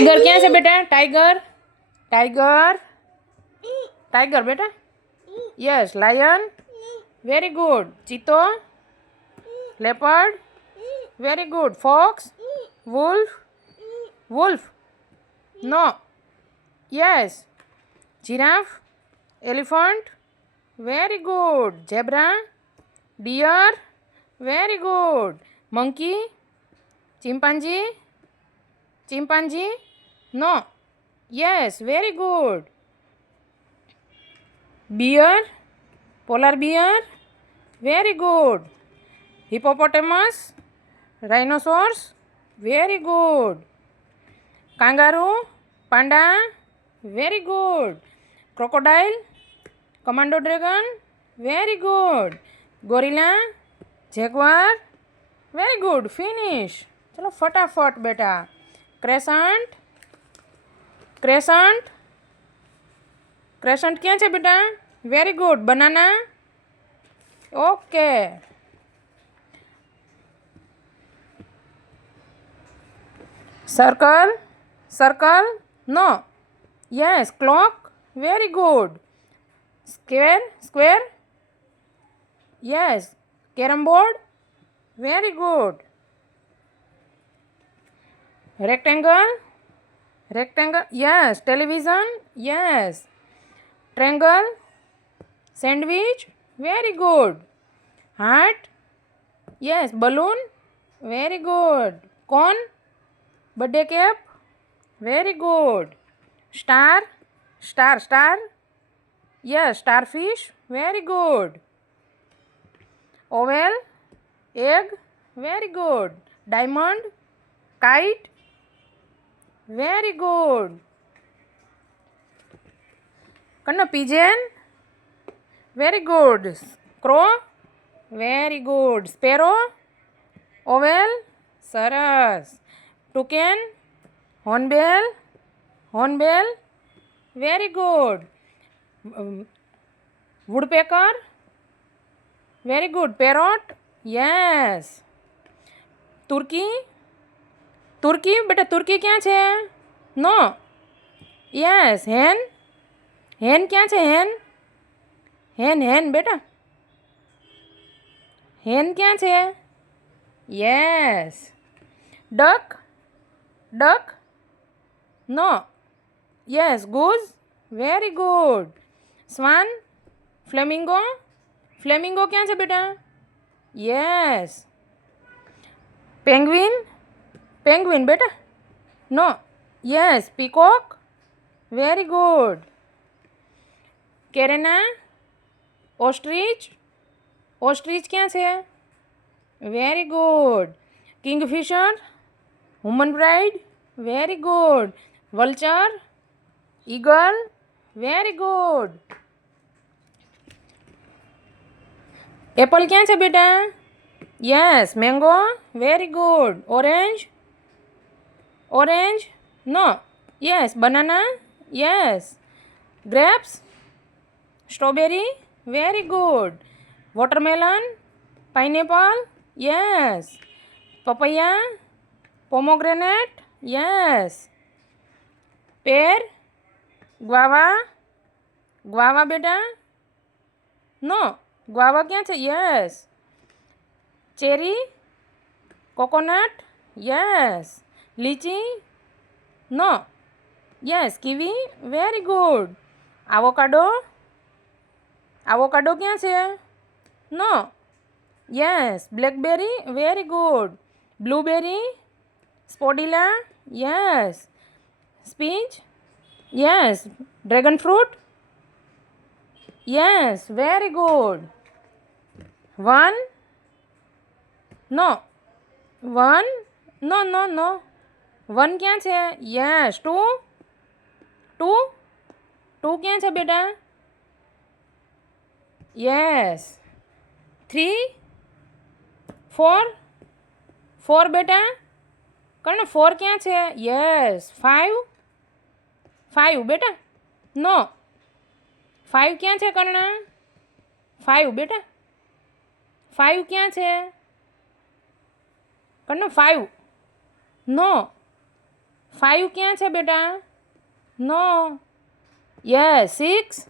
Tiger क्या है बेटा? टाइगर, टाइगर, टाइगर बेटा. यस. लायन. Very good. चीतो. Leopard. Very good. Fox. Wolf. Wolf. No. Yes. Giraffe. Elephant. Very good. Zebra. Deer. Very good. Monkey. Chimpanzee. Chimpanzee. No. Yes. Very good. Bear. Polar bear. Very good. Hippopotamus. Rhinoceros. Very good. Kangaroo. Panda. Very good. Crocodile. Komodo dragon. Very good. Gorilla. Jaguar. Very good. Finish. चलो फटाफट बेटा. Crescent. Crescent. Crescent क्या है बेटा? Very good. बनाना. Okay. Circle. Circle. No. Yes. Clock. Very good. Square. Square. Yes. Carrom board. Very good. Rectangle. Rectangle. Yes. Television. Yes. Triangle. Sandwich. Very good. Heart. Yes. Balloon. Very good. Cone. Birthday cap. Very good. Star. Star. Star. Yes. Starfish. Very good. Oval. Egg. Very good. Diamond. Kite. Very good. कन्नो pigeon. Very good. Crow. Very good. Sparrow. Oval. सरस. Toucan. Hornbill. Hornbill. Very good. Woodpecker. Very good. Parrot. Yes. तुर्की. तुर्की बेटा. तुर्की क्या है? No. Yes. हेन. हेन क्या है? हेन. हेन. हेन बेटा. हेन क्या है? Yes. Duck. Duck. No. Yes. Goose. Very good. Swan. Flamingo. Flamingo क्या है बेटा? यस. पेंगुइन. पेंगुइन बेटा. No. Yes. Peacock. Very good. Crane. Ostrich. Ostrich क्या है? Very good. Kingfisher. Hummingbird. Very good. Vulture. Eagle. Very good. Apple क्या है बेटा? Yes. Mango. Very good. Orange. Orange. No. Yes. Banana. Yes. Grapes. Strawberry. Very good. Watermelon. Pineapple. Yes. Papaya. Pomegranate. Yes. Pear. Guava. Guava बेटा. No. Guava क्या है? Yes. Cherry. Coconut. Yes. Lychee. No. Yes. Kiwi. Very good. Avocado. Avocado क्या है? No. Yes. Blackberry. Very good. Blueberry. Sapodilla. Yes. Peach. Yes. Dragon fruit. Yes. Very good. One. No. One. No no no. One क्या है? Yes. To. To. To क्या है बेटा? Yes. Three. Four. Four बेटा. कर्ण. Four क्या है? Yes. Five. Five बेटा. No. Five क्या है कर्ण? फाइव बेटा. फाइव क्या है? कर्ण. फाइव. नो. 5 ક્યાં છે બેટા? નો. યસ 6